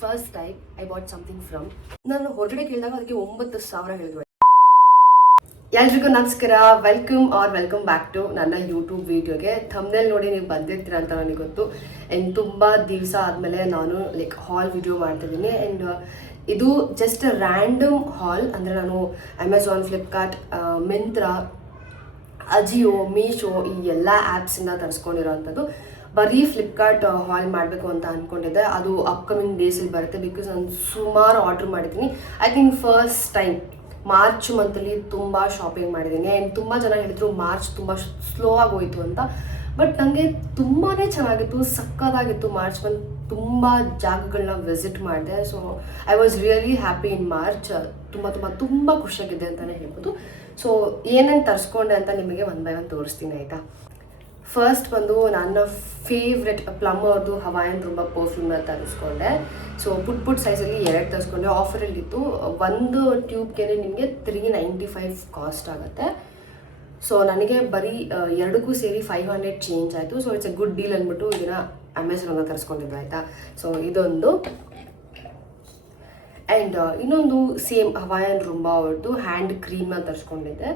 First time I bought something from ನಾನು ಹೊರಗಡೆ ಕೇಳಿದಾಗ ಅದಕ್ಕೆ 9,000 ಹೇಳಿದ್ರು. ಎಲ್ರಿಗೂ ನಮಸ್ಕಾರ, ವೆಲ್ಕಮ್ ಬ್ಯಾಕ್ ಟು ನನ್ನ ಯೂಟ್ಯೂಬ್ ವಿಡಿಯೋಗೆ. ಥಂಬ್ನೇಲ್ ನೋಡಿ ನೀವು ಬಂದಿರ್ತೀರ ಅಂತ ನನಗೆ ಗೊತ್ತು. ಆ್ಯಂಡ್ ತುಂಬ ದಿವಸ ಆದಮೇಲೆ ನಾನು ಹಾಲ್ ವಿಡಿಯೋ ಮಾಡ್ತಿದ್ದೀನಿ. ಆ್ಯಂಡ್ ಇದು ಜಸ್ಟ್ ರ್ಯಾಂಡಮ್ ಹಾಲ್. ಅಂದರೆ ನಾನು ಅಮೆಝಾನ್, ಫ್ಲಿಪ್ಕಾರ್ಟ್, ಮಿಂತ್ರಾ, ಅಜಿಯೋ, ಮೀಶೋ ಈ ಎಲ್ಲ ಆ್ಯಪ್ಸಿಂದ ತರಿಸ್ಕೊಂಡಿರೋವಂಥದ್ದು. ಬರೀ ಫ್ಲಿಪ್ಕಾರ್ಟ್ ಹಾಲ್ ಮಾಡಬೇಕು ಅಂತ ಅಂದ್ಕೊಂಡಿದ್ದೆ. ಅದು ಅಪ್ಕಮಿಂಗ್ ಡೇಸಲ್ಲಿ ಬರುತ್ತೆ. ಬಿಕಾಸ್ ನಾನು ಸುಮಾರು ಆರ್ಡ್ರ್ ಮಾಡಿದ್ದೀನಿ. I think first time March ಮಂತಲ್ಲಿ ತುಂಬ ಶಾಪಿಂಗ್ ಮಾಡಿದ್ದೀನಿ. ಆ್ಯಂಡ್ ತುಂಬ ಜನ ಹೇಳಿದರು ಮಾರ್ಚ್ ತುಂಬ ಸ್ಲೋ ಆಗೋಯಿತು ಅಂತ. ಬಟ್ ನನಗೆ ತುಂಬಾ ಚೆನ್ನಾಗಿತ್ತು, ಸಕ್ಕತ್ತಾಗಿತ್ತು ಮಾರ್ಚ್ ಮಂತ್. ತುಂಬ ಜಾಗಗಳನ್ನ ವಿಸಿಟ್ ಮಾಡಿದೆ. So I was really happy in March. ತುಂಬ ಖುಷಿಯಾಗಿದೆ ಅಂತಲೇ ಹೇಳ್ಬೋದು. ಸೊ ಏನೇನು ತರಿಸ್ಕೊಂಡೆ ಅಂತ ನಿಮಗೆ ಒನ್ ಬೈ ಒನ್ ತೋರಿಸ್ತೀನಿ, ಆಯಿತಾ. ಫಸ್ಟ್ ಬಂದು ನನ್ನ ಫೇವ್ರೆಟ್ ಪ್ಲಮ್ ಅವ್ರದ್ದು ಹವಾಯನ್ ತುಂಬ ಪರ್ಫ್ಯೂಮ್ನ ತರಿಸ್ಕೊಂಡೆ. ಸೊ ಪುಟ್ ಸೈಜಲ್ಲಿ 2 ತರಿಸ್ಕೊಂಡೆ. ಆಫರಲ್ಲಿತ್ತು. ಒಂದು ಟ್ಯೂಬ್ಗೆ ನಿಮಗೆ 395 ಕಾಸ್ಟ್ ಆಗುತ್ತೆ. ಸೊ ನನಗೆ ಬರೀ 2ಕ್ಕೂ ಸೇರಿ 500 ಚೇಂಜ್ ಆಯಿತು. So it's A good deal ಅಂದ್ಬಿಟ್ಟು ಇದನ್ನು ಅಮೆಝಾನ್ನ ತರಿಸ್ಕೊಂಡಿದ್ದು, ಆಯಿತಾ. ಸೊ ಇದೊಂದು. ಆ್ಯಂಡ್ ಇನ್ನೊಂದು ಸೇಮ್ ಹವಾಯನ್ ರುಂಬಾ ಅವ್ರದ್ದು ಹ್ಯಾಂಡ್ ಕ್ರೀಮ್ನ ತರಿಸ್ಕೊಂಡಿದ್ದೆ.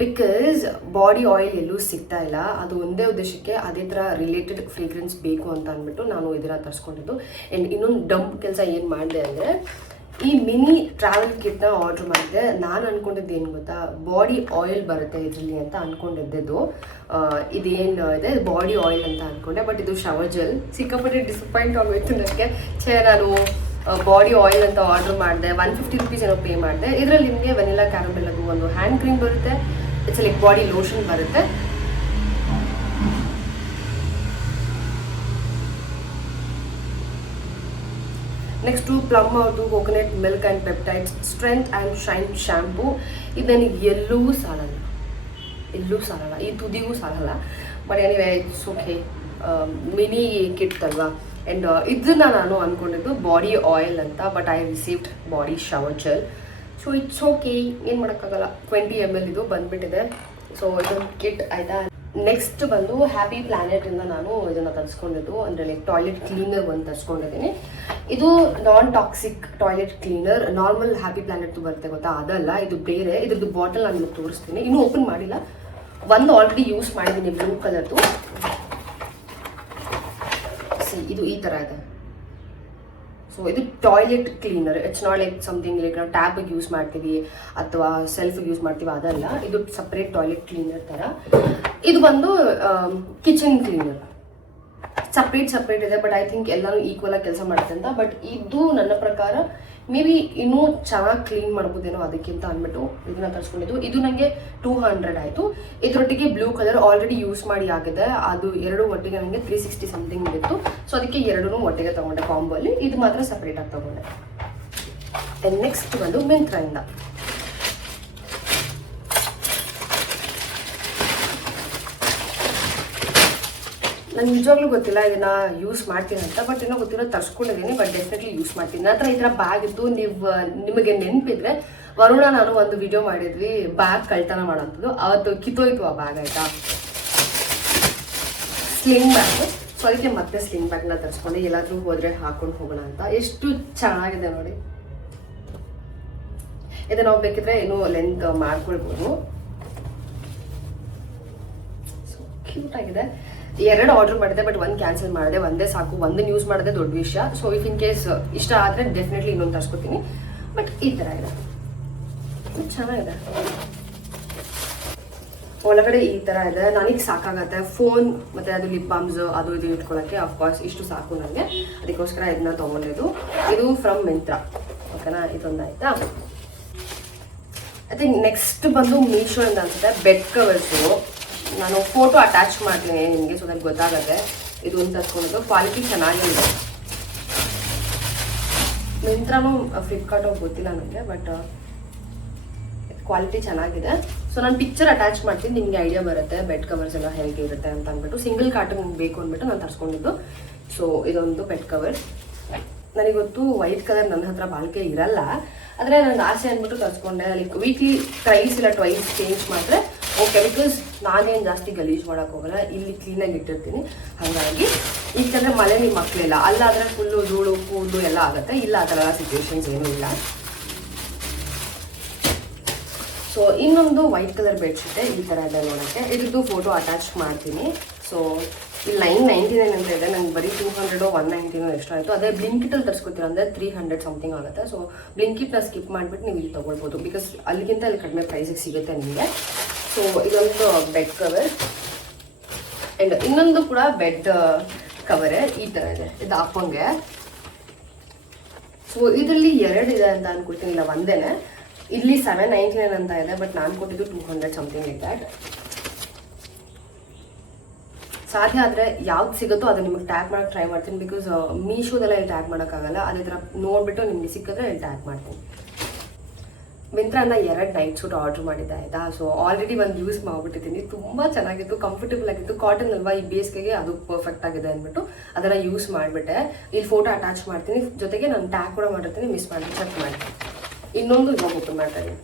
ಬಿಕಾಸ್ ಬಾಡಿ ಆಯಿಲ್ ಎಲ್ಲೂ ಸಿಗ್ತಾ ಇಲ್ಲ. ಅದು ಒಂದೇ ಉದ್ದೇಶಕ್ಕೆ ಅದೇ ಥರ ರಿಲೇಟೆಡ್ ಫ್ರೇಗ್ರೆನ್ಸ್ ಬೇಕು ಅಂತ ಅಂದ್ಬಿಟ್ಟು ನಾನು ಇದನ್ನು ತರಿಸ್ಕೊಂಡಿದ್ದು. ಆ್ಯಂಡ್ ಇನ್ನೊಂದು ಡಂಪ್ ಕೆಲಸ ಏನು ಮಾಡಿದೆ ಅಂದರೆ, ಈ ಮಿನಿ ಟ್ರಾವೆಲ್ ಕಿಟ್ನ ಆರ್ಡ್ರ್ ಮಾಡಿದೆ. ನಾನು ಅಂದ್ಕೊಂಡಿದ್ದು ಏನು ಗೊತ್ತಾ, ಬಾಡಿ ಆಯಿಲ್ ಬರುತ್ತೆ ಇದರಲ್ಲಿ ಅಂತ ಅಂದ್ಕೊಂಡಿದ್ದು. ಇದೇನು ಇದೆ ಬಾಡಿ ಆಯಿಲ್ ಅಂತ ಅಂದ್ಕೊಂಡೆ. ಬಟ್ ಇದು ಶವರ್ ಜೆಲ್. ಸಿಕ್ಕಾಪಟ್ಟೆ ಡಿಸಪಾಯಿಂಟ್ ಆಗೋಯ್ತು ನನಗೆ. ನಾನು ಬಾಡಿ ಆಯಿಲ್ ಅಂತ ಆರ್ಡ್ರ್ ಮಾಡಿದೆ. 150 ರುಪೀಸ್ ಏನೋ ಪೇ ಮಾಡಿದೆ. ಇದರಲ್ಲಿ ನಿಮಗೆ ವೆನಿಲಾ ಕ್ಯಾರಮೆಲ್ ಅದು ಒಂದು ಹ್ಯಾಂಡ್ ಕ್ರೀಮ್ ಬರುತ್ತೆ. ಇಟ್ಸ್ ಲೈಕ್ ಬಾಡಿ ಲೋಷನ್ ಬರುತ್ತೆ. ನೆಕ್ಸ್ಟು ಪ್ಲಮ್ ಅವ್ರದ್ದು coconut milk and peptides strength and shine shampoo. ಇದು ನನಗೆ ಎಲ್ಲೂ ಸಾಲಲ್ಲ, ಈ ತುದಿಗೂ ಸಾಲಲ್ಲ. But anyway it's okay. Mini kit ಅಲ್ವಾ. ಆ್ಯಂಡ್ ಇದನ್ನ ನಾನು ಅಂದ್ಕೊಂಡಿದ್ದು ಬಾಡಿ ಆಯಿಲ್ ಅಂತ. But I received body shower gel. So it's okay, ಏನು ಮಾಡೋಕ್ಕಾಗಲ್ಲ. 20 ml ಇದು ಬಂದುಬಿಟ್ಟಿದೆ. ಸೊ ಇದೊಂದು ಕಿಟ್, ಆಯಿತಾ. ನೆಕ್ಸ್ಟ್ ಬಂದು ಹ್ಯಾಪಿ ಪ್ಲ್ಯಾನೆಟಿಂದ ನಾನು ಇದನ್ನು ತರಿಸ್ಕೊಂಡಿದ್ದು. ಅಂದರೆ ಲೈಕ್ ಟಾಯ್ಲೆಟ್ ಕ್ಲೀನರ್ ಒಂದು ತರಿಸ್ಕೊಂಡಿದ್ದೀನಿ. ಇದು non toxic toilet cleaner. Normal Happy ಪ್ಲ್ಯಾನೆಟ್ದು ಬರುತ್ತೆ ಗೊತ್ತಾ, ಅದಲ್ಲ, ಇದು ಬೇರೆ. ಇದ್ರದ್ದು ಬಾಟಲ್ ನಾನು ನಿಮಗೆ ತೋರಿಸ್ತೀನಿ. ಇನ್ನೂ ಓಪನ್ ಮಾಡಿಲ್ಲ. ಒಂದು ಆಲ್ರೆಡಿ ಯೂಸ್ ಮಾಡಿದ್ದೀನಿ, ಬ್ಲೂ ಕಲರ್ದು. ಇದು ಈ ಥರ ಇದೆ. ಸೊ ಇದು toilet cleaner. It's not like something like ನಾವು ಟ್ಯಾಬಿಗೆ ಯೂಸ್ ಮಾಡ್ತೀವಿ ಅಥವಾ ಸೆಲ್ಫಿಗೆ ಯೂಸ್ ಮಾಡ್ತೀವಿ, ಅದಲ್ಲ. ಇದು ಸಪ್ರೇಟ್ ಟಾಯ್ಲೆಟ್ ಕ್ಲೀನರ್ ಥರ. ಇದು ಬಂದು ಕಿಚನ್ ಕ್ಲೀನರ್. ಸಪ್ರೇಟ್ ಇದೆ. ಬಟ್ ಐ ಥಿಂಕ್ ಎಲ್ಲರೂ ಈಕ್ವಲ್ ಆಗಿ ಕೆಲಸ ಮಾಡುತ್ತೆ ಅಂತ. ಬಟ್ ಇದು ನನ್ನ ಪ್ರಕಾರ ಮೇ ಬಿ ಇನ್ನೂ ಚೆನ್ನಾಗಿ ಕ್ಲೀನ್ ಮಾಡ್ಬೋದೇನೋ ಅದಕ್ಕಿಂತ ಅಂದ್ಬಿಟ್ಟು ಇದನ್ನ ತರಿಸ್ಕೊಂಡಿದ್ದು. ಇದು ನನಗೆ 200 ಆಯಿತು. ಇದರೊಟ್ಟಿಗೆ ಬ್ಲೂ ಕಲರ್ ಆಲ್ರೆಡಿ ಯೂಸ್ ಮಾಡಿ ಆಗಿದೆ. ಅದು 2 ಒಟ್ಟಿಗೆ ನನಗೆ 360 ಸಮಥಿಂಗ್ ಇತ್ತು. ಸೊ ಅದಕ್ಕೆ 2 ಒಟ್ಟಿಗೆ ತೊಗೊಂಡೆ ಕಾಂಬೋಲ್ಲಿ. ಇದು ಮಾತ್ರ ಸಪ್ರೇಟಾಗಿ ತೊಗೊಂಡೆ. ನೆಕ್ಸ್ಟ್ ಬಂದು ಮಿಂತ್ರಾಯಿಂದ ನಂಗೆ ನಿಜವಾಗ್ಲೂ ಗೊತ್ತಿಲ್ಲ ಇದನ್ನ ಯೂಸ್ ಮಾಡ್ತೀನಿ ಅಂತ. ಬಟ್ ಏನೋ ಗೊತ್ತಿರೋ ತರಿಸ್ಕೊಂಡಿದ್ದೀನಿ. ಬಟ್ ಡೆಫಿನೆಟ್ಲಿ ಯೂಸ್ ಮಾಡ್ತೀನಿ. ನಂತರ ಈ ಥರ ಬ್ಯಾಗ್ ಇದ್ದು ನಿಮಗೆ ನೆನಪಿದ್ರೆ ವರುಣ ನಾನು ಒಂದು ವಿಡಿಯೋ ಮಾಡಿದ್ವಿ ಬ್ಯಾಗ್ ಕಳ್ತನ ಮಾಡೋಂಥದ್ದು. ಅವತ್ತು ಕಿತ್ತೋಯ್ತು ಆ ಬ್ಯಾಗ್, ಆಯಿತಾ. Sling bag. ಸೊ ಅದಕ್ಕೆ ಮತ್ತೆ ಸ್ಲಿಂಗ್ ಬ್ಯಾಗ್ನ ತರಿಸ್ಕೊಂಡು ಎಲ್ಲಾದ್ರೂ ಹೋದರೆ ಹಾಕೊಂಡು ಹೋಗೋಣ ಅಂತ. ಎಷ್ಟು ಚೆನ್ನಾಗಿದೆ ನೋಡಿ. ಇದನ್ನ ನಾವು ಬೇಕಿದ್ರೆ ಇನ್ನೂ ಲೆಂತ್ ಮಾಡ್ಕೊಳ್ಬೋದು. ಸೊ ಕ್ಯೂಟ್ ಆಗಿದೆ. 2 ಆರ್ಡರ್ ಮಾಡಿದೆ. ಬಟ್ 1 ಕ್ಯಾನ್ಸಲ್ ಮಾಡಿದೆ. ಒಂದೇ ಸಾಕು. 1 ಯೂಸ್ ಮಾಡಿದೆ, ದೊಡ್ಡ ವಿಷಯ. ಸೊ ಇಫ್ ಇನ್ ಕೇಸ್ ಇಷ್ಟ ಆದರೆ ಡೆಫಿನೆಟ್ಲಿ ಇನ್ನೊಂದು ತರಿಸ್ಕೊತೀನಿ. ಬಟ್ ಈ ಥರ ಇದೆ, ಚೆನ್ನಾಗಿದೆ. ಒಳಗಡೆ ಈ ಥರ ಇದೆ. ನನಗೆ ಸಾಕಾಗತ್ತೆ. ಫೋನ್ ಮತ್ತು ಅದು ಲಿಪ್ ಬಾಮ್ಸ್ ಅದು ಇದು ಇಟ್ಕೊಳ್ಳೋಕ್ಕೆ. ಅಫ್ಕೋರ್ಸ್ ಇಷ್ಟು ಸಾಕು ನನಗೆ. ಅದಕ್ಕೋಸ್ಕರ ಇದನ್ನ ತೊಗೊಂಡಿದ್ದು. ಇದು ಫ್ರಮ್ ಮಿಂತ್ರಾ, ಓಕೆನಾ. ಇದೊಂದು ಆಯಿತಾ. ಐ ಥಿಂಕ್ ನೆಕ್ಸ್ಟ್ ಬಂದು ಮೀಶೋ ಅಂತ ಅನ್ಸುತ್ತೆ. Bed covers. ನಾನು ಫೋಟೋ ಅಟ್ಯಾಚ್ ಮಾಡ್ತೀನಿ ನಿಮಗೆ, ಸೊ ನನಗೆ ಗೊತ್ತಾಗುತ್ತೆ. ಇದು ಒಂದು ತರಿಸ್ಕೊಂಡಿದ್ದು. ಕ್ವಾಲಿಟಿ ಚೆನ್ನಾಗಿದೆ. ಮಿಂತ್ರಾನು ಫ್ಲಿಪ್ಕಾರ್ಟು ಗೊತ್ತಿಲ್ಲ ನನಗೆ, ಬಟ್ ಕ್ವಾಲಿಟಿ ಚೆನ್ನಾಗಿದೆ. ಸೊ ನಾನು ಪಿಕ್ಚರ್ ಅಟ್ಯಾಚ್ ಮಾಡ್ತೀನಿ, ನಿಮಗೆ ಐಡಿಯಾ ಬರುತ್ತೆ ಬೆಡ್ ಕವರ್ಸ್ ಎಲ್ಲ ಹೇಗೆ ಇರುತ್ತೆ ಅಂತ ಅಂದ್ಬಿಟ್ಟು. ಸಿಂಗಲ್ ಕಾರ್ಟನ್ ನಿಮ್ಗೆ ಬೇಕು ಅಂದ್ಬಿಟ್ಟು ನಾನು ತರಿಸ್ಕೊಂಡಿದ್ದು. ಸೊ ಇದೊಂದು ಬೆಡ್ ಕವರ್. ನನಗೆ ಗೊತ್ತು ವೈಟ್ ಕಲರ್ ನನ್ನ ಹತ್ರ ಬಾಳಿಕೆ ಇರಲ್ಲ. ಆದರೆ ನನಗೆ ಆಸೆ ಅಂದ್ಬಿಟ್ಟು ತರಿಸ್ಕೊಂಡೆ. ಲೈಕ್ ವೀಕ್ಲಿ ಥ್ರೈಸ್ ಇಲ್ಲ ಟ್ವೈಸ್ ಚೇಂಜ್ ಮಾಡಿದ್ರೆ ಓಕೆ, ಬಿಕಾಸ್ ನಾನೇನು ಜಾಸ್ತಿ ಗಲೀಜು ಮಾಡೋಕೆ ಹೋಗಲ್ಲ, ಇಲ್ಲಿ ಕ್ಲೀನಾಗಿ ಇಟ್ಟಿರ್ತೀನಿ. ಹಾಗಾಗಿ ಈಗಂದ್ರೆ ಮಳೆ ನಿಮ್ಮ ಮಕ್ಕಳಿಲ್ಲ, ಅಲ್ಲಾದರೆ ಫುಲ್ಲು ಧೂಳು ಕೂದಲು ಎಲ್ಲ ಆಗುತ್ತೆ. ಇಲ್ಲ ಆ ಥರ ಎಲ್ಲ ಸಿಚುವೇಶನ್ಸ್ ಏನೂ ಇಲ್ಲ. ಸೊ ಇನ್ನೊಂದು ವೈಟ್ ಕಲರ್ ಬೆಡ್ಶೀಟೆ ಈ ಥರ ಇದೆ ನೋಡೋಕ್ಕೆ. ಇದ್ರದ್ದು ಫೋಟೋ ಅಟ್ಯಾಚ್ ಮಾಡ್ತೀನಿ. ಸೊ ಇಲ್ಲಿ 999 ಅಂತ ಇದೆ, ನಂಗೆ ಬರೀ 200 190 ಎಷ್ಟು ಆಯಿತು. ಅದೇ ಬ್ಲಿಂಕಿಟಲ್ಲಿ ತರಿಸ್ಕೊತೀರ ಅಂದರೆ 300 ಸಮಥಿಂಗ್ ಆಗುತ್ತೆ. ಸೊ ಬ್ಲಿಂಕಿಟ್ನ ಸ್ಕಿಪ್ ಮಾಡಿಬಿಟ್ಟು ನೀವು ಇಲ್ಲಿ ತೊಗೊಳ್ಬೋದು, ಬಿಕಾಸ್ ಅಲ್ಲಿಗಿಂತ ಇಲ್ಲಿ ಕಡಿಮೆ ಪ್ರೈಸಿಗೆ ಸಿಗುತ್ತೆ ನಿಮಗೆ. ಸೊ ಇದೊಂದು ಬೆಡ್ ಕವರ್ ಆ್ಯಂಡ್ ಇನ್ನೊಂದು ಕೂಡ ಬೆಡ್ ಕವರೇ ಈ ಥರ ಇದೆ, ಇದು ಹಾಕೊಂಗೆ. ಸೊ ಇದರಲ್ಲಿ 2 ಇದೆ ಅಂತ ಅನ್ಕೊಳ್ತೀನಿ, ಇಲ್ಲ ಒಂದೇನೆ. ಇಲ್ಲಿ 799 ಅಂತ ಇದೆ, ಬಟ್ ನಾನು ಕೊಟ್ಟಿದ್ದು 200 ಸಮಥಿಂಗ್ ಲೈಕ್ ದ್ಯಾಟ್. ಸಾಧ್ಯ ಆದರೆ ಯಾವ್ದು ಸಿಗುತ್ತೋ ಅದನ್ನು ನಿಮಗೆ ಟ್ಯಾಗ್ ಮಾಡೋಕ್ಕೆ ಟ್ರೈ ಮಾಡ್ತೀನಿ, ಬಿಕಾಸ್ ಮೀಶೋದೆಲ್ಲ ಇಲ್ಲಿ ಟ್ಯಾಗ್ ಮಾಡೋಕ್ಕಾಗಲ್ಲ. ಅದೇ ಥರ ನೋಡಿಬಿಟ್ಟು ನಿಮಗೆ ಸಿಕ್ಕಿದ್ರೆ ಇಲ್ಲಿ ಟ್ಯಾಗ್ ಮಾಡ್ತೀನಿ. ಮಿಂತ್ರಾನ 2 ನೈಟ್ ಸೂಟ್ ಆರ್ಡ್ರ್ ಮಾಡಿದ್ದೆ ಆಯಿತಾ. ಸೊ ಆಲ್ರೆಡಿ ಒಂದು ಯೂಸ್ ಮಾಡಿಬಿಟ್ಟಿದ್ದೀನಿ, ತುಂಬ ಚೆನ್ನಾಗಿತ್ತು, ಕಂಫರ್ಟೇಬಲ್ ಆಗಿತ್ತು. ಕಾಟನ್ ಅಲ್ವಾ, ಈ ಬೇಸಿಗೆಗೆ ಅದು ಪರ್ಫೆಕ್ಟ್ ಆಗಿದೆ ಅಂದ್ಬಿಟ್ಟು ಅದನ್ನು ಯೂಸ್ ಮಾಡಿಬಿಟ್ಟೆ. ಇಲ್ಲಿ ಫೋಟೋ ಅಟ್ಯಾಚ್ ಮಾಡ್ತೀನಿ, ಜೊತೆಗೆ ನಾನು ಟ್ಯಾಗ್ ಕೂಡ ಮಾಡಿರ್ತೀನಿ, ಮಿಸ್ ಮಾಡಿ ಚೆಕ್ ಮಾಡಿ. ಇನ್ನೊಂದು ಇವಾಗ ಓಪನ್ ಮಾಡ್ತಾ ಇದ್ದೀನಿ.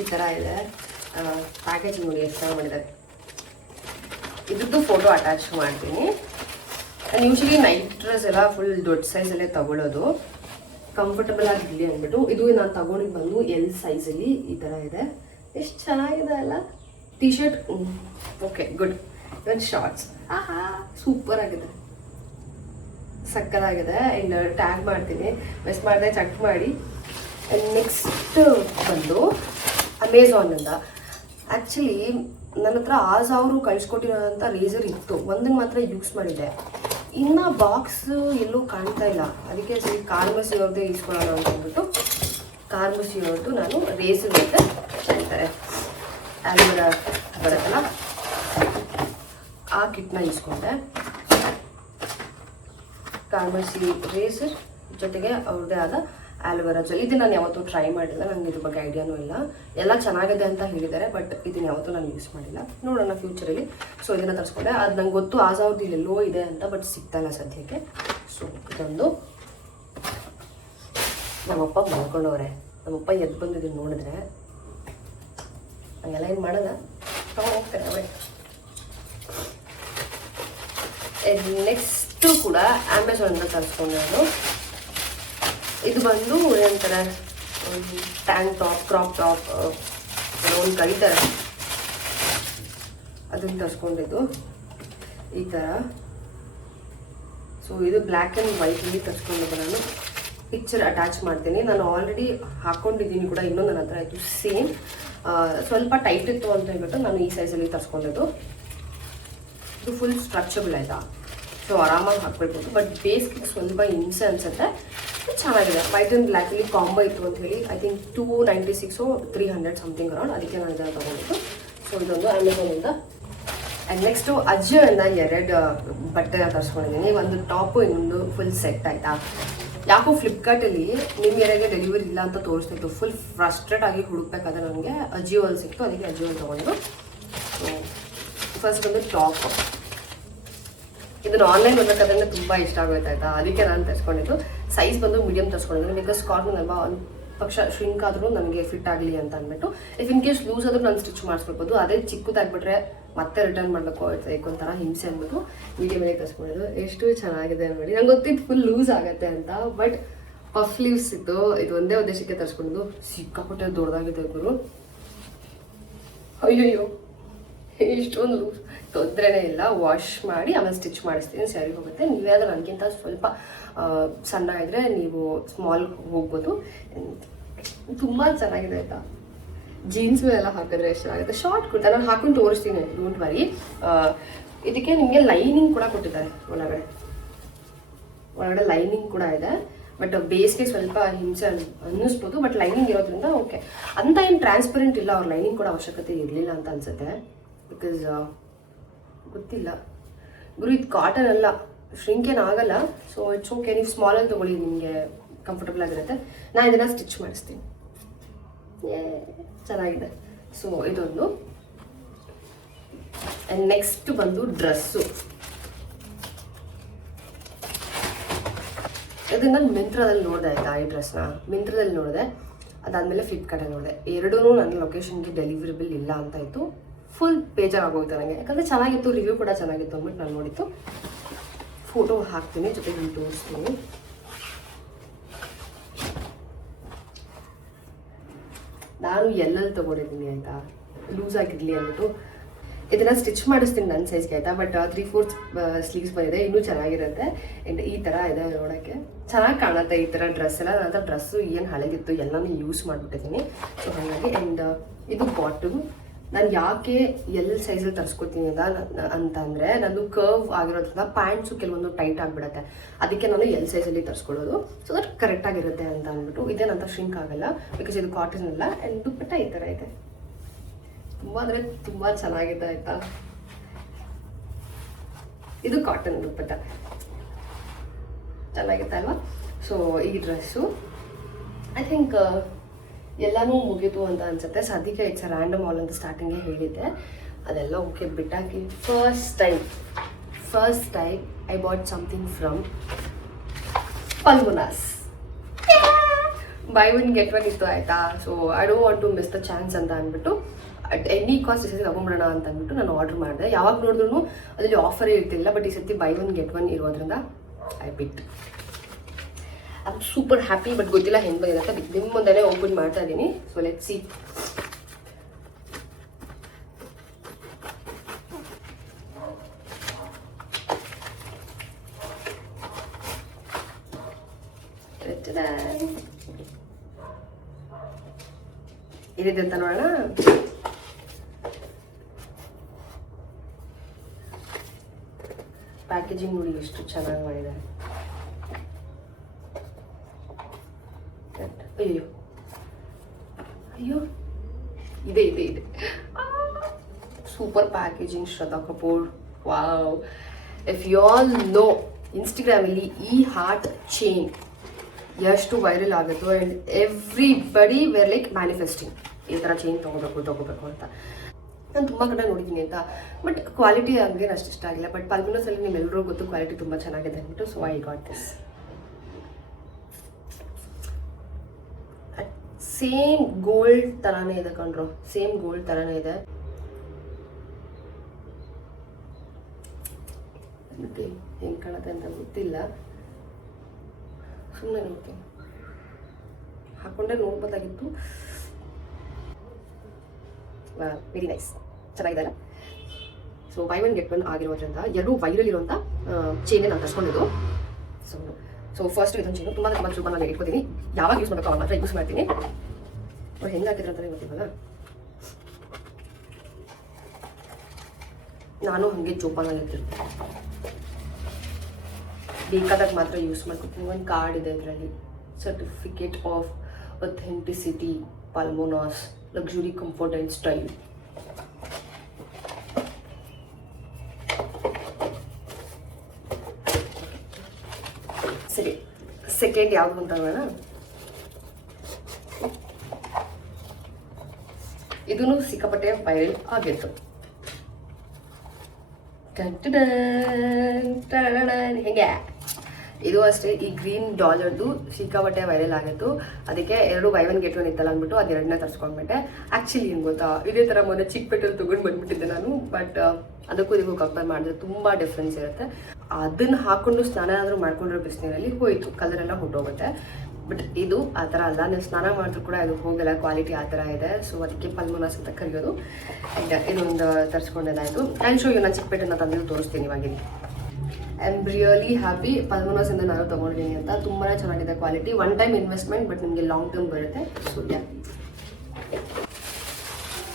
ಈ ಥರ ಇದೆ ಪ್ಯಾಕೇಜ್, ನೋಡಿ ಎಷ್ಟು ಚೆನ್ನಾಗಿ ಮಾಡಿದ್ದಾರೆ. ಇದ್ರದ್ದು ಫೋಟೋ ಅಟ್ಯಾಚ್ ಮಾಡ್ತೀನಿ. ನಾನು ಯೂಶಲಿ ನೈಟ್ ಡ್ರೆಸ್ ಎಲ್ಲ ಫುಲ್ ದೊಡ್ಡ ಸೈಜಲ್ಲೇ ತಗೊಳ್ಳೋದು, ಕಂಫರ್ಟಬಲ್ ಆಗಿರಲಿ ಅಂದ್ಬಿಟ್ಟು. ಇದು ನಾನು ತಗೊಂಡಿದ್ದು ಬಂದು L ಸೈಜಲ್ಲಿ ಈ ಥರ ಇದೆ. ಎಷ್ಟು ಚೆನ್ನಾಗಿದೆ ಅಲ್ಲ. T shirt okay good. ಇವತ್ತು ಶಾರ್ಟ್ಸ್ ಸೂಪರ್ ಆಗಿದೆ, ಸಕ್ಕತ್ತಾಗಿದೆ. ಆ್ಯಂಡ್ ಟ್ಯಾಗ್ ಮಾಡ್ತೀನಿ, ಮಿಸ್ ಮಾಡಿದೆ ಚೆಕ್ ಮಾಡಿ. ಆ್ಯಂಡ್ ನೆಕ್ಸ್ಟ್ ಬಂದು ಅಮೆಝಾನಿಂದ. ಆ್ಯಕ್ಚುಲಿ ನನ್ನ ಹತ್ರ 6000 ಕಳಿಸ್ಕೊಟ್ಟಿರೋಂಥ ರೇಸರ್ ಇತ್ತು, ಒಂದನ್ನು ಮಾತ್ರ ಯೂಸ್ ಮಾಡಿದ್ದೆ. ಇನ್ನು ಬಾಕ್ಸ್ ಎಲ್ಲೂ ಕಾಣ್ತಾ ಇಲ್ಲ, ಅದಕ್ಕೆ ಸರಿ ಕಾರ್ಮಸಿ ಅವ್ರದ್ದೇ ಇಸ್ಕೊಳ್ಳೋಣ ಅಂತ ಅಂದ್ಬಿಟ್ಟು ಕಾರ್ಮಸಿ ಅವ್ರದ್ದು ನಾನು ರೇಸರ್ ಅಂತ ಹೇಳ್ತಾರೆ ಆಲೋವೆರಾ ಬರುತ್ತಲ್ಲ ಆ ಕಿಟ್ನ ಇಸ್ಕೊಂಡೆ. ಕಾರ್ಮಸಿ ರೇಸರ್ ಜೊತೆಗೆ ಅವ್ರದ್ದೇ ಆದ ಆಲೋವೆರಾ ಜೆಲ್. ಇದು ನಾನು ಯಾವತ್ತೂ ಟ್ರೈ ಮಾಡಿಲ್ಲ, ನನಗೆ ಇದ್ರ ಬಗ್ಗೆ ಐಡಿಯಾನೂ ಇಲ್ಲ. ಎಲ್ಲ ಚೆನ್ನಾಗಿದೆ ಅಂತ ಹೇಳಿದ್ದಾರೆ, ಬಟ್ ಇದನ್ನು ಯಾವತ್ತೂ ನಾನು ಯೂಸ್ ಮಾಡಿಲ್ಲ, ನೋಡೋಣ ಫ್ಯೂಚರಲ್ಲಿ. ಸೊ ಇದನ್ನು ತರಿಸ್ಕೊಂಡೆ. ಅದು ನಂಗೆ ಗೊತ್ತು 6000 ಎಲ್ಲೋ ಇದೆ ಅಂತ, ಬಟ್ ಸಿಗ್ತಾಯಿಲ್ಲ ಸದ್ಯಕ್ಕೆ. ಸೊ ಇದೊಂದು ನಮ್ಮಪ್ಪ ಮಲ್ಕೊಂಡವ್ರೆ, ನಮ್ಮಪ್ಪ ಎದ್ದು ಬಂದಿದ್ದೀನಿ ನೋಡಿದ್ರೆ. ಹಂಗೆಲ್ಲ ಏನು ಮಾಡೋಲ್ಲ, ಹೋಗ್ತಾರೆ ಅವೇ. ನೆಕ್ಸ್ಟು ಕೂಡ ಅಮೆಝಾನಿಂದ ತರಿಸ್ಕೊಂಡೆ ನಾನು. ಇದು ಬಂದು ಏನಂತಾರೆ ಟ್ಯಾಂಕ್ ಟಾಪ್, ಕ್ರಾಪ್ ಟಾಪ್ ಒಂದು ಕರೀತಾರೆ, ಅದನ್ನು ತರಿಸ್ಕೊಂಡಿದ್ದು ಈ ಥರ. ಸೊ ಇದು ಬ್ಲ್ಯಾಕ್ ಆ್ಯಂಡ್ ವೈಟಲ್ಲಿ ತರಿಸ್ಕೊಂಡಿದ್ದು. ನಾನು ಪಿಕ್ಚರ್ ಅಟ್ಯಾಚ್ ಮಾಡ್ತೀನಿ. ನಾನು ಆಲ್ರೆಡಿ ಹಾಕ್ಕೊಂಡಿದ್ದೀನಿ ಕೂಡ, ಇನ್ನೊಂದು ನನ್ನ ಹತ್ರ ಇತ್ತು ಸೇಮ್. ಸ್ವಲ್ಪ ಟೈಟ್ ಇತ್ತು ಅಂತ ಹೇಳ್ಬಿಟ್ಟು ನಾನು ಈ ಸೈಜಲ್ಲಿ ತರಿಸ್ಕೊಂಡಿದ್ದು. ಇದು ಫುಲ್ ಸ್ಟ್ರಕ್ಚಬಲ್ ಆಯಿತಾ, ಸೊ ಆರಾಮಾಗಿ ಹಾಕ್ಕೊಳ್ಬೋದು. ಬಟ್ ಬೇಸ್ಗೆ ಸ್ವಲ್ಪ ಹಿಂಸೆ ಅನಿಸುತ್ತೆ. ಚೆನ್ನಾಗಿದೆ. ವೈಟ್ ಆ್ಯಂಡ್ ಬ್ಲ್ಯಾಕಲ್ಲಿ ಕಾಂಬೋ ಇತ್ತು ಅಂತ ಹೇಳಿ, ಐ ಥಿಂಕ್ 296 300 ಸಮಥಿಂಗ್ ಅರೌಂಡ್, ಅದಕ್ಕೆ ನಾನು ಇದನ್ನು ತೊಗೊಂಡಿದ್ದು. ಸೊ ಇದೊಂದು ಅಮೆಝಾನಿಂದ. ಆ್ಯಂಡ್ ನೆಕ್ಸ್ಟು ಅಜಿಯೋಯಿಂದ 2 ಬಟ್ಟೆನ ತರಿಸ್ಕೊಂಡಿದ್ದೀನಿ, ಒಂದು ಟಾಪು, ಇನ್ನೊಂದು ಫುಲ್ ಸೆಟ್ ಆಯಿತಾ. ಯಾಕೋ ಫ್ಲಿಪ್ಕಾರ್ಟಲ್ಲಿ ನಿಮ್ಮ ಏರಿಯಾಗೆ ಡೆಲಿವರಿ ಇಲ್ಲ ಅಂತ ತೋರಿಸ್ತಿತ್ತು. ಫುಲ್ ಫ್ರಸ್ಟ್ರೇಟ್ ಆಗಿ ಹುಡುಕ್ಬೇಕಾದ್ರೆ ನನಗೆ ಅಜಿಯೋಲ್ಲಿ ಸಿಕ್ತು, ಅದಕ್ಕೆ ಅಜಿಯೋಲ್ಲಿ ತೊಗೊಂಡು. ಸೊ ಫಸ್ಟ್ ಬಂದು ಟಾಪ್. ಇದನ್ನು ಆನ್ಲೈನ್ ನೋಡ್ಬೇಕಾದ್ರೆ ತುಂಬ ಇಷ್ಟ ಆಗೋಯ್ತು ಆಯಿತಾ, ಅದಕ್ಕೆ ನಾನು ತರಿಸ್ಕೊಂಡಿದ್ದು. ಸೈಜ್ ಬಂದು ಮೀಡಿಯಮ್ ತರಿಸ್ಕೊಂಡಿದ್ದೀನಿ, ಬಿಕಾಸ್ ಕಾಟನ್ ಅಲ್ವಾ, ಒಂದು ಪಕ್ಷ ಶ್ರಿಂಕ್ ಆದರೂ ನನಗೆ ಫಿಟ್ ಆಗಲಿ ಅಂತ ಅಂದ್ಬಿಟ್ಟು. ಇಫ್ ಇನ್ ಕೇಸ್ ಲೂಸ್ ಆದರೂ ನಾನು ಸ್ಟಿಚ್ ಮಾಡಿಸ್ಕೊಳ್ಬೋದು. ಅದೇ ಚಿಕ್ಕದಾಗ್ಬಿಟ್ರೆ ಮತ್ತೆ ರಿಟರ್ನ್ ಮಾಡಬೇಕು ಒಂಥರ ಹಿಂಸೆ ಅಂದ್ಬಿಟ್ಟು ಮೀಡಿಯಮಲ್ಲಿ ತರಿಸ್ಕೊಂಡಿದ್ದು. ಎಷ್ಟು ಚೆನ್ನಾಗಿದೆ ನೋಡಿ. ನಂಗೆ ಗೊತ್ತಿತ್ತು ಫುಲ್ ಲೂಸ್ ಆಗುತ್ತೆ ಅಂತ, ಬಟ್ ಪಫ್ ಲೀವ್ಸ್ ಇತ್ತು. ಇದು ಒಂದೇ ಉದ್ದೇಶಕ್ಕೆ ತರಿಸ್ಕೊಂಡಿದ್ದು. ಸಿಕ್ಕಾಪಟ್ಟೆ ದೊಡ್ಡದಾಗಿದೆ ಗುರು, ಅಯ್ಯಯ್ಯೋ ಇಷ್ಟೊಂದು ಲೂಸ್. ತೊಂದರೆನೇ ಇಲ್ಲ, ವಾಶ್ ಮಾಡಿ ಆಮೇಲೆ ಸ್ಟಿಚ್ ಮಾಡಿಸ್ತೀನಿ, ಸರಿ ಹೋಗುತ್ತೆ. ನೀವ್ಯಾದರೂ ನನಗಿಂತ ಸ್ವಲ್ಪ ಸಣ್ಣ ಇದ್ದರೆ ನೀವು ಸ್ಮಾಲ್ ಹೋಗ್ಬೋದು. ತುಂಬ ಚೆನ್ನಾಗಿದೆ ಆಯಿತಾ. ಜೀನ್ಸ್ ಮೇಲೆಲ್ಲ ಹಾಕಿದ್ರೆ ಎಷ್ಟು ಚೆನ್ನಾಗಿದೆ. ಶಾರ್ಟ್ ಕುರ್ತಾ ನಾನು ಹಾಕೊಂಡು ತೋರಿಸ್ತೀನಿ, ಡೋಂಟ್ ವರಿ. ಇದಕ್ಕೆ ನಿಮಗೆ ಲೈನಿಂಗ್ ಕೂಡ ಕೊಟ್ಟಿದ್ದಾರೆ, ಒಳಗಡೆ ಲೈನಿಂಗ್ ಕೂಡ ಇದೆ. ಬಟ್ ಬೇಸ್ಗೆ ಸ್ವಲ್ಪ ಹಿಂಸೆ ಅನ್ನಿಸ್ಬೋದು, ಬಟ್ ಲೈನಿಂಗ್ ಇರೋದ್ರಿಂದ ಓಕೆ. ಅಂತ ಏನು ಟ್ರಾನ್ಸ್ಪರೆಂಟ್ ಇಲ್ಲ, ಅವ್ರ ಲೈನಿಂಗ್ ಕೂಡ ಅವಶ್ಯಕತೆ ಇರಲಿಲ್ಲ ಅಂತ ಅನಿಸುತ್ತೆ. ಬಿಕಾಸ್ ಗೊತ್ತಿಲ್ಲ ಗುರು, ಇದು ಕಾಟನ್ ಅಲ್ಲ, ಶ್ರಿಂಕ್ ಏನು ಆಗಲ್ಲ. ಸೊ ಇಟ್ಸ್ ಓಕೆ, ನೀವು ಸ್ಮಾಲಲ್ಲಿ ತೊಗೊಳ್ಳಿ, ನಿಮಗೆ ಕಂಫರ್ಟಬಲ್ ಆಗಿರುತ್ತೆ. ನಾನು ಇದನ್ನು ಸ್ಟಿಚ್ ಮಾಡಿಸ್ತೀನಿ. ಚೆನ್ನಾಗಿದೆ. ಸೊ ಇದೊಂದು. ಆ್ಯಂಡ್ ನೆಕ್ಸ್ಟ್ ಬಂದು ಡ್ರೆಸ್ಸು. ಇದನ್ನು ಮಿಂತ್ರದಲ್ಲಿ ನೋಡಿದೆ ಆಯಿತಾ, ಈ ಡ್ರೆಸ್ನ ಮಿಂತ್ರದಲ್ಲಿ ನೋಡಿದೆ. ಅದಾದಮೇಲೆ ಫ್ಲಿಪ್ಕಾರ್ಟಲ್ಲಿ ನೋಡಿದೆ. ಎರಡೂ ನನ್ನ ಲೊಕೇಶನ್ಗೆ ಡೆಲಿವರಿಬಲ್ ಇಲ್ಲ ಅಂತ ಇತ್ತು. ಫುಲ್ ಬೇಜಾರಾಗೋಯ್ತು ನನಗೆ, ಯಾಕಂದರೆ ಚೆನ್ನಾಗಿತ್ತು, ರಿವ್ಯೂ ಕೂಡ ಚೆನ್ನಾಗಿತ್ತು ಅಂದ್ಬಿಟ್ಟು ನಾನು ನೋಡಿತ್ತು. ಫೋಟೋ ಹಾಕ್ತೀನಿ, ಜೊತೆಗೆ ನಿಮ್ಗೆ ತೋರಿಸ್ತೀನಿ. ನಾನು ಎಲ್ಲೆಲ್ಲಿ ತೊಗೊಂಡಿದ್ದೀನಿ ಆಯಿತಾ, ಲೂಸ್ ಆಗಿರಲಿ ಅಂದ್ಬಿಟ್ಟು. ಇದನ್ನು ಸ್ಟಿಚ್ ಮಾಡಿಸ್ತೀನಿ ನನ್ನ ಸೈಜ್ಗೆ ಆಯಿತಾ. ಬಟ್ 3/4 ಸ್ಲೀವ್ಸ್ ಬಂದಿದೆ, ಇನ್ನೂ ಚೆನ್ನಾಗಿರುತ್ತೆ. ಆ್ಯಂಡ್ ಈ ಥರ ಇದೆ ನೋಡೋಕ್ಕೆ, ಚೆನ್ನಾಗಿ ಕಾಣುತ್ತೆ ಈ ಥರ ಡ್ರೆಸ್ ಎಲ್ಲ. ನನ್ನ ಡ್ರೆಸ್ಸು ಏನು ಹಳೆದಿತ್ತು ಎಲ್ಲನೂ ಯೂಸ್ ಮಾಡಿಬಿಟ್ಟಿದ್ದೀನಿ. ಸೊ ಹಾಗಾಗಿ. ಆ್ಯಂಡ್ ಇದು ಬಾಟಮ್. ನಾನು ಯಾಕೆ ಎಲ್ ಸೈಜಲ್ಲಿ ತರಿಸ್ಕೊತೀನಿ ಅಂತಂದರೆ, ನಂದು ಕರ್ವ್ ಆಗಿರೋದ್ರಿಂದ ಪ್ಯಾಂಟ್ಸು ಕೆಲವೊಂದು ಟೈಟ್ ಆಗಿಬಿಡುತ್ತೆ. ಅದಕ್ಕೆ ನಾನು ಎಲ್ ಸೈಜಲ್ಲಿ ತರಿಸ್ಕೊಳ್ಳೋದು, ಸೊ ದಟ್ ಕರೆಕ್ಟಾಗಿರುತ್ತೆ ಅಂತ ಅಂದ್ಬಿಟ್ಟು. ಇದೇನಂತ ಶ್ರಿಂಕ್ ಆಗಲ್ಲ, ಬಿಕಾಸ್ ಇದು ಕಾಟನ್ ಅಲ್ಲ. ಆ್ಯಂಡ್ ದುಪ್ಪಟ್ಟ ಈ ಥರ ಇದೆ, ತುಂಬ ಅಂದರೆ ತುಂಬ ಚೆನ್ನಾಗಿದೆ ಆಯಿತಾ. ಇದು ಕಾಟನ್ ದುಪ್ಪಟ್ಟ, ಚೆನ್ನಾಗಿರುತ್ತೆ ಅಲ್ವಾ. ಸೊ ಈ ಡ್ರೆಸ್ಸು ಐ ಥಿಂಕ್ ಎಲ್ಲನೂ ಮುಗೀತು ಅಂತ ಅನ್ಸುತ್ತೆ. ಸದ್ಯಕ್ಕೆ ಇಟ್ಸ್ ರ್ಯಾಂಡಮ್ ಆಲ್ ಅಂತ ಸ್ಟಾರ್ಟಿಂಗೇ ಹೇಳಿದ್ದೆ, ಅದೆಲ್ಲ ಓಕೆ ಬಿಟ್ಟಾಕಿ. First time I bought something from Palmonas. Buy one get one ಇತ್ತು ಆಯಿತಾ. So I don't want to miss the chance ಅಂತ ಅಂದ್ಬಿಟ್ಟು ಅಟ್ ಎನಿ ಕಾಸ್ಟ್ ಈ ಸತಿ ತಗೊಂಬಿಡೋಣ ಅಂತ ಅಂದ್ಬಿಟ್ಟು ನಾನು ಆರ್ಡರ್ ಮಾಡಿದೆ. ಯಾವಾಗ ನೋಡಿದ್ರು ಅದರಲ್ಲಿ ಆಫರೇ ಇರ್ತಿಲ್ಲ, ಬಟ್ ಈ ಸತಿ ಬೈ ಒನ್ ಗೆಟ್ ಒನ್ ಇರೋದ್ರಿಂದ I bit. I am super happy. But ಗೊತ್ತಿಲ್ಲ ಹೆಂಗೆ ಬಂದಿದೆ ಅಂತ. ನಿಮ್ಮ ಮುಂದೆನೇ ಓಪನ್ ಮಾಡ್ತಾ ಇದ್ದೀನಿ. So let's see. ಏನಿದೆ ಅಂತ ನೋಡೋಣ. ಪ್ಯಾಕೇಜಿಂಗ್ ನೋಡಿ ಎಷ್ಟು ಚೆನ್ನಾಗಿ ಮಾಡಿದ್ದಾರೆ. ಅಯ್ಯೋ ಅಯ್ಯೋ ಇದೆ ಇದೆ ಇದೆ super packaging Shraddha Kapoor. Wow. If you all know, ಇನ್ಸ್ಟಾಗ್ರಾಮಲ್ಲಿ ಈ ಹಾರ್ಟ್ ಚೈನ್ ಎಷ್ಟು ವೈರಲ್ ಆಗುತ್ತೋ, and everybody were like manifesting ಈ ಥರ ಚೈನ್ ತೊಗೋಬೇಕು ಅಂತ. ನಾನು ತುಂಬ ಕಡೆ ನೋಡಿದ್ದೀನಿ ಅಂತ, ಬಟ್ ಕ್ವಾಲಿಟಿ ಹಂಗೆ ಅಷ್ಟು ಇಷ್ಟ ಆಗಿಲ್ಲ. ಬಟ್ ಪಲ್ಮಿನೋಸಲ್ಲಿ ನಿಮ್ಮೆಲ್ಲರೂ ಗೊತ್ತು ಕ್ವಾಲಿಟಿ ತುಂಬ ಚೆನ್ನಾಗಿದೆ ಅಂದ್ಬಿಟ್ಟು. So I got this. Same gold ಥರನೇ ಇದೆ ಕಣ್ರು, ಸೇಮ್ ಗೋಲ್ಡ್ ಥರನೇ ಇದೆ. ಮತ್ತೆ ಹೆಂಗೆ ಕಾಣುತ್ತೆ ಅಂತ ಗೊತ್ತಿಲ್ಲ, ಸುಮ್ಮನೆ ನೋಡ್ತೀನಿ. ಹಾಕೊಂಡ್ರೆ ನೋಡ್ಬೋದಾಗಿತ್ತು. ವೆರಿ ನೈಸ್, ಚೆನ್ನಾಗಿದೆ ಅಲ್ಲ. So by one get one ಆಗಿರೋದ್ರಿಂದ ಎರಡು ವೈರಲ್ ಇರುವಂಥ ಚೈನ್ ನಾನು ತರಿಸ್ಕೊಂಡಿದ್ದು. ಸೊ ಫಸ್ಟ್ ಇದೊಂದು ಚೈನು ತುಂಬ ಚೂಪನ್ನಾಗಿ ಇಟ್ಕೊತೀನಿ. ಯಾವಾಗ ಯೂಸ್ ಮಾಡಬೇಕು ಅವಾಗ ಮಾತ್ರ ಯೂಸ್ ಮಾಡ್ತೀನಿ. ಅವ್ರು ಹೆಂಗೆ ಹಾಕಿದ್ರು ಅಂತಲೇ ಗೊತ್ತಿಲ್ವಲ್ಲ. ನಾನು ಹಾಗೆ ಚೂಪನ್ನಾಗಿ ಇರ್ತಿರ್ತೀನಿ, ಬೇಕಾದಾಗ ಮಾತ್ರ ಯೂಸ್ ಮಾಡ್ಕೊತೀನಿ. ಒಂದು ಕಾರ್ಡ್ ಇದೆ ಇದರಲ್ಲಿ, certificate of authenticity Palmonas luxury comfort and style. ಸರಿ, ಸೆಕೆಂಡ್ ಯಾವುದು ಅಂತ ನೋಡೋಣ. ಇದೂ ಸಿಕ್ಕಾಪಟ್ಟೆ ವೈರಲ್ ಆಗಿತ್ತು. ಹೆಂಗೆ ಇದು ಅಷ್ಟೇ. ಈ ಗ್ರೀನ್ ಡಾಲರ್ದು ಸಿಕ್ಕಾಪಟ್ಟೆ ವೈರಲ್ ಆಗಿತ್ತು. ಅದಕ್ಕೆ ಎರಡು ಬೈ ಒನ್ ಗೆಟ್ ಒನ್ ಇತ್ತಲ್ಲ ಅಂದ್ಬಿಟ್ಟು ಅದು ಎರಡನೇ ತರಿಸ್ಕೊಂಡ್ಬಿಟ್ಟೆ. ಆ್ಯಕ್ಚುಲಿ ಏನು ಗೊತ್ತಾ, ಇದೇ ಥರ ಮೊನ್ನೆ ಚಿಕ್ಕಪೇಟೆಯಲ್ಲಿ ತೊಗೊಂಡು ಬಂದ್ಬಿಟ್ಟಿದ್ದೆ ನಾನು. ಬಟ್ ಅದಕ್ಕೂ ಇದಕ್ಕೂ ಕಂಪೇರ್ ಮಾಡಿದ್ರೆ ತುಂಬ ಡಿಫ್ರೆನ್ಸ್ ಇರುತ್ತೆ. ಅದನ್ನು ಹಾಕ್ಕೊಂಡು ಸ್ನಾನ ಏನಾದರೂ ಮಾಡ್ಕೊಂಡ್ರೆ ಬಿಸಿನೀರಲ್ಲಿ ಹೋಯಿತು, ಕಲರೆಲ್ಲ ಹೊಟ್ಟೋಗುತ್ತೆ. ಬಟ್ ಇದು ಆ ಥರ ಅಲ್ಲ, ನೀವು ಸ್ನಾನ ಮಾಡಿದ್ರು ಕೂಡ ಅದು ಹೋಗಲ್ಲ, ಕ್ವಾಲಿಟಿ ಆ ಥರ ಇದೆ. ಸೊ ಅದಕ್ಕೆ ಪಲ್ಮೋನಾಸ್ ಅಂತ ಕರೆಯೋದು. ಇದೊಂದು ತರಿಸ್ಕೊಂಡೇನಾಯಿತು. ಆ್ಯಂಡ್ ಶೋ ನಾನು ಚಿಕ್ಕಪೇಟೆನ ತಂದು ತೋರಿಸ್ತೀನಿ ಇವಾಗಿನ. ಐ ಆಮ್ ರಿಯಲಿ ಹ್ಯಾಪಿ ಪಲ್ಮೋನಾಸಿಂದ ನಾನು ತೊಗೊಂಡಿದ್ದೀನಿ ಅಂತ. ತುಂಬಾ ಚೆನ್ನಾಗಿದೆ quality. One time investment, but ನಿಮಗೆ ಲಾಂಗ್ ಟರ್ಮ್ ಬರುತ್ತೆ. ಸೊ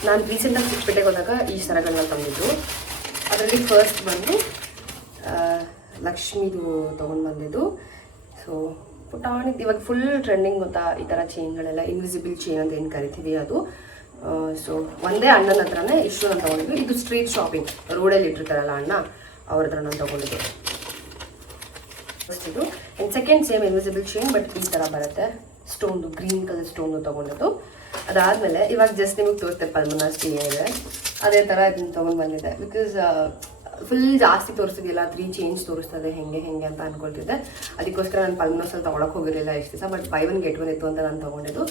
ನಾನು ರೀಸೆಂಟಾಗಿ ಚಿಕ್ಕಪೇಟೆಗೆ ಹೋದಾಗ ಈ ಸರಗಳನ್ನ ತಂದಿದ್ದು. ಅದರಲ್ಲಿ ಫಸ್ಟ್ ಬಂದು ಲಕ್ಷ್ಮೀದು ತೊಗೊಂಡು ಬಂದಿದ್ದು. ಸೊ ಪುಟಾಣಿದ್ದು ಇವಾಗ ಫುಲ್ ಟ್ರೆಂಡಿಂಗ್ ಗೊತ್ತಾ ಈ ಥರ ಚೈನ್ಗಳೆಲ್ಲ, ಇನ್ವಿಸಿಬಲ್ ಚೈನ್ ಅಂತ ಏನು ಕರಿತೀವಿ ಅದು. ಸೊ ಒಂದೇ ಅಣ್ಣನ ಹತ್ರನೇ ಇಷ್ಟು ನಾನು ತೊಗೊಂಡಿದ್ದು. ಇದು ಸ್ಟ್ರೀಟ್ ಶಾಪಿಂಗ್, ರೋಡಲ್ಲಿ ಇಟ್ಟಿರ್ತಾರಲ್ಲ ಅಣ್ಣ, ಅವ್ರ ಹತ್ರ ನಾನು ತೊಗೊಂಡಿದ್ದು ಫಸ್ಟ್ ಇದು. And second same invisible chain, but ಈ ಥರ ಬರುತ್ತೆ, ಸ್ಟೋನ್ದು ಗ್ರೀನ್ ಕಲರ್ ಸ್ಟೋನ್ದು ತೊಗೊಂಡಿದ್ದು. ಅದಾದಮೇಲೆ ಇವಾಗ ಜಸ್ಟ್ ನಿಮಗೆ ತೋರಿಸ್ತೆ ಪಲ್ಮೋನಾಸ್ ಏನಿದೆ ಅದೇ ಥರ ಇದನ್ನು ತೊಗೊಂಡು ಬಂದಿದ್ದೆ. ಬಿಕಾಸ್ ಫುಲ್ ಜಾಸ್ತಿ ತೋರಿಸ್ತಿದ್ದಿಲ್ಲ, 3 ಚೇಂಜ್ ತೋರಿಸ್ತದೆ ಹೆಂಗೆ ಅಂತ ಅಂದ್ಕೊಳ್ತಿದ್ದೆ. ಅದಕ್ಕೋಸ್ಕರ ನಾನು ಪಲ್ಮೋನಾಸಲ್ಲಿ ತೊಗೊಳಕ್ಕೆ ಹೋಗಿರಲಿಲ್ಲ ಎಷ್ಟು ದಿವಸ. But by one get one ಇತ್ತು ಅಂತ ನಾನು ತೊಗೊಂಡಿದ್ದು.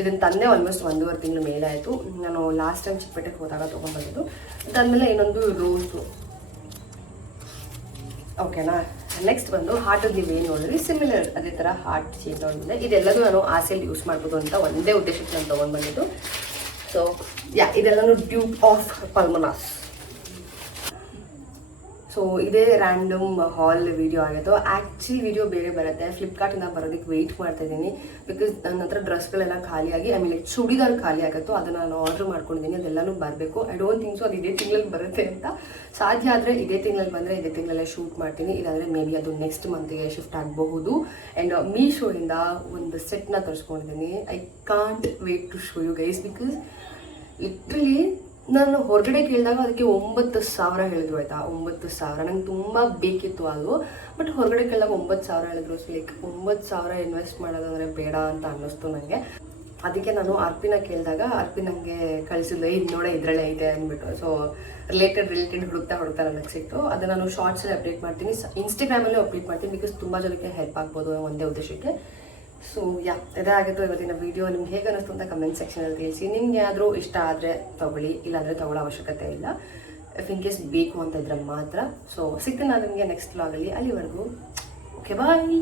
ಇದನ್ನು ತಂದೆ ಆಲ್ಮೋಸ್ಟ್ 1.5 ತಿಂಗಳು ಮೇಲೆ ಆಯಿತು. ನಾನು ಲಾಸ್ಟ್ ಟೈಮ್ ಚಿಕ್ಕಪೇಟೆಗೆ ಹೋದಾಗ ತೊಗೊಂಡ್ಬಂದಿದ್ದು. ಅದಾದಮೇಲೆ ಇನ್ನೊಂದು ರೋಸು. ಓಕೆನಾ. ನೆಕ್ಸ್ಟ್ ಬಂದು ಹಾರ್ಟದ್ದು ನೀವೇನು ನೋಡಿದ್ರಿ ಸಿಮಿಲರ್ ಅದೇ ಥರ ಹಾರ್ಟ್ ಶೇಪ್ ತೊಗೊಂಡಿದ್ದೆ. ಇದೆಲ್ಲದೂ ನಾನು ಆಸೆಯಲ್ಲಿ ಯೂಸ್ ಮಾಡ್ಬೋದು ಅಂತ ಒಂದೇ ಉದ್ದೇಶಕ್ಕೆ ನಾನು ತೊಗೊಂಡ್ಬಂದಿದ್ದು. ಸೊ ಇದೆಲ್ಲನೂ ಡ್ಯೂಪ್ ಆಫ್ ಪಲ್ಮನಾಸ್. ಸೊ ಇದೇ ರ್ಯಾಂಡಮ್ ಹಾಲ್ ವಿಡಿಯೋ ಆಗಿತ್ತು. ಆ್ಯಕ್ಚುಲಿ ವಿಡಿಯೋ ಬೇರೆ ಬರುತ್ತೆ, ಫ್ಲಿಪ್ಕಾರ್ಟಿಂದ ಬರೋದಕ್ಕೆ ವೆಯ್ಟ್ ಮಾಡ್ತಾ ಇದ್ದೀನಿ. ಬಿಕಾಸ್ ನನ್ನ ಹತ್ರ ಡ್ರೆಸ್ಗಳೆಲ್ಲ ಖಾಲಿಯಾಗಿ ಆಮೇಲೆ ಚೂಡಿದಾರ್ ಖಾಲಿ ಆಗುತ್ತೋ ಅದನ್ನು ನಾನು ಆರ್ಡ್ರ್ ಮಾಡ್ಕೊಂಡಿದ್ದೀನಿ. ಅದೆಲ್ಲನೂ ಬರಬೇಕು. ಐ ಡೋಂಟ್ ಥಿಂಕ್ ಸೊ ಅದು ಇದೇ ತಿಂಗಳಲ್ಲಿ ಬರುತ್ತೆ ಅಂತ. ಸಾಧ್ಯ ಆದರೆ ಇದೇ ತಿಂಗಳಲ್ಲಿ ಬಂದರೆ ಇದೇ ತಿಂಗಳಲ್ಲೇ ಶೂಟ್ ಮಾಡ್ತೀನಿ. ಇಲ್ಲಾಂದರೆ ಮೇ ಬಿ ಅದು ನೆಕ್ಸ್ಟ್ ಮಂತಿಗೆ ಶಿಫ್ಟ್ ಆಗಬಹುದು. ಆ್ಯಂಡ್ ಮೀಶೋಯಿಂದ ಒಂದು ಸೆಟ್ನ ತರಿಸ್ಕೊಂಡಿದ್ದೀನಿ. I can't wait to show you guys because literally ನಾನು ಹೊರಗಡೆ ಕೇಳಿದಾಗ ಅದಕ್ಕೆ 9,000 ಹೇಳಿದ್ರು ಆಯಿತಾ. 9,000 ನಂಗೆ ತುಂಬ ಬೇಕಿತ್ತು ಅದು. ಬಟ್ ಹೊರಗಡೆ ಕೇಳಿದಾಗ 9,000 ಹೇಳಿದ್ರು. ಸೊ ಲೈಕ್ 9,000 ಇನ್ವೆಸ್ಟ್ ಮಾಡೋದಂದರೆ ಬೇಡ ಅಂತ ಅನ್ನಿಸ್ತು ನನಗೆ. ಅದಕ್ಕೆ ನಾನು ಅರ್ಪಿನ ಕೇಳಿದಾಗ ಅರ್ಪಿ ನನಗೆ ಕಳಿಸಿದ್ಲು, ಇದು ನೋಡೇ ಇದರಲ್ಲೇ ಇದೆ ಅಂದ್ಬಿಟ್ಟು. ಸೊ ರಿಲೇಟೆಡ್ ಹುಡುಕ್ತಾ ನನಗೆ ಸಿಕ್ತು. ಅದನ್ನು ನಾನು ಶಾರ್ಟ್ಸಲ್ಲಿ ಅಪ್ಡೇಟ್ ಮಾಡ್ತೀನಿ, ಇನ್ಸ್ಟಾಗ್ರಾಮಲ್ಲೂ ಅಪ್ಡೇಟ್ ಮಾಡ್ತೀನಿ. ಬಿಕಾಸ್ ತುಂಬ ಜನಕ್ಕೆ ಹೆಲ್ಪ್ ಆಗ್ಬೋದು ಒಂದೇ ಉದ್ದೇಶಕ್ಕೆ. ಸೊ ಇದೇ ಆಗಿತ್ತು ಇವತ್ತಿನ ವೀಡಿಯೋ. ನಿಮ್ಗೆ ಹೇಗೆ ಅನ್ನಿಸ್ತು ಅಂತ ಕಮೆಂಟ್ ಸೆಕ್ಷನಲ್ಲಿ ತಿಳಿಸಿ. ನಿಮ್ಗೆ ಯಾದರೂ ಇಷ್ಟ ಆದರೆ ತೊಗೊಳ್ಳಿ, ಇಲ್ಲಾಂದರೆ ತೊಗೊಳ್ಳೋ ಅವಶ್ಯಕತೆ ಇಲ್ಲ. ಇಫ್ ಇನ್ ಕೇಸ್ ಬೇಕು ಅಂತ ಇದ್ರೆ ಮಾತ್ರ. ಸೊ ಸಿಗ್ತೀನಿ ನಾನು ನಿಮಗೆ ನೆಕ್ಸ್ಟ್ ವ್ಲಾಗಲ್ಲಿ. ಅಲ್ಲಿವರೆಗೂ ಓಕೆ ಬಾಯ್.